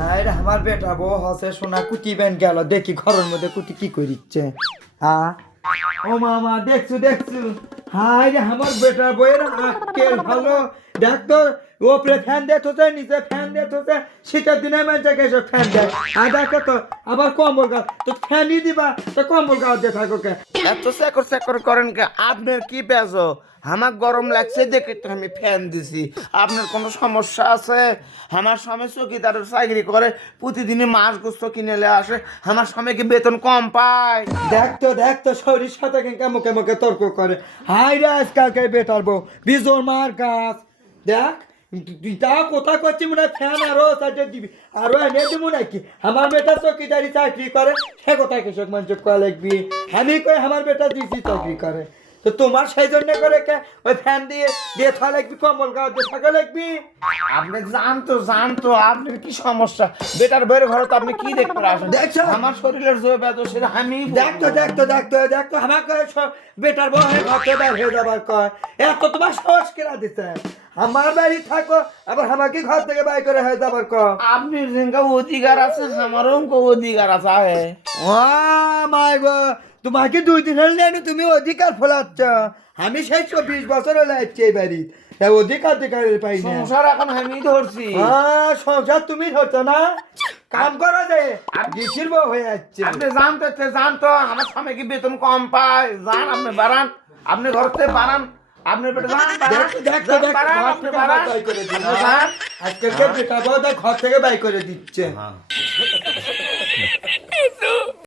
হায় রে আমার বেটা বউ হসে সোনা কুটি বেন গেল দেখি ঘরের মধ্যে কুটি কি করিচ্ছে হ্যাঁ ও মামা দেখছু দেখছু হায় রে আমার বেটা বউয়ের আক্কেল ভালো দেখ তো ওপরে ফ্যান দিয়ে থোছে নিচে ফ্যান দিয়ে থোছে শীতের দিনে মানুষকে এসে ফ্যান দেয় আর দেখো তো আবার কম্বল গাছ তো ফ্যানই দিবা তো কম্বল গাছ দিয়ে থাকো কে এত চাকর চাকর করেন কে? আপনার কি পেঁচো? আমার গরম লাগছে দেখে তো আমি ফ্যান দিছি। আপনার কোনো সমস্যা আছে? আমার স্বামী চকিদারের চাকরি করে, প্রতিদিনই মাছ গোস্ত কিনে নিয়ে আসে। আমার স্বামী কি বেতন কম পায়? দেখ তো শরীর সাথে মুখে মুখে তর্ক করে হাই রে আজকালকে বেটার বউ বিজোর মার গাছ দেখ তুই তা কোথা করছি মনে হয় ফ্যান আরো সাইডে দিবি আরো এনে দিব নাকি আমার বেটা চকিদারি চাকরি করে সে কোথায় কৃষক মানুষ কয়া লাগবি আমি কই আমার বেটা দিছি চাকরি করে তো তোমার সেই জন্য করে কে ওই ফ্যান দিয়ে দিয়ে থাকা লাগবি কম্বল গাছ দিয়ে থাকা লাগবি আপনি জানতো আপনার কি সমস্যা? বেটার বইয়ের ঘরে তো আপনি কি দেখতে আসেন? দেখছো? আমার শরীরের যে বেদন সেটা আমি দেখ তো আমাকে বেটার বউ হয়ে ঘর থেকে বের হয়ে যাবার কয় এত তোমার সাহস কেনা দিতে আমার বাড়ি থাকো আবার আমাকে ঘর থেকে বাইর করে হয়ে যাবার কয় আপনি যেঙ্কা অধিকার আছে আমারও অধিকার আছে। ও মাই গো তোমাকে 2 দিন হল নেই তুমি অধিকার ফলাচ্ছ আমি সেই 24 বছর হলে আসছি এই বাড়ি তাই অধিকার পাই না সংসার এখন আমি ধরছি। হ্যাঁ সংসার তুমি ধরছো না কাম করো যে গিছির বউ হয়ে যাচ্ছে আপনি জানতো আমার স্বামী কি বেতন কম পায়? যান আপনি বাড়ান, আপনি ঘর থেকে বাড়ান, আপনি বেটা যান বাড়ান, আপনি বাড়ান। যান। আজকে বেটা বউ ঘর থেকে বাই করে দিচ্ছে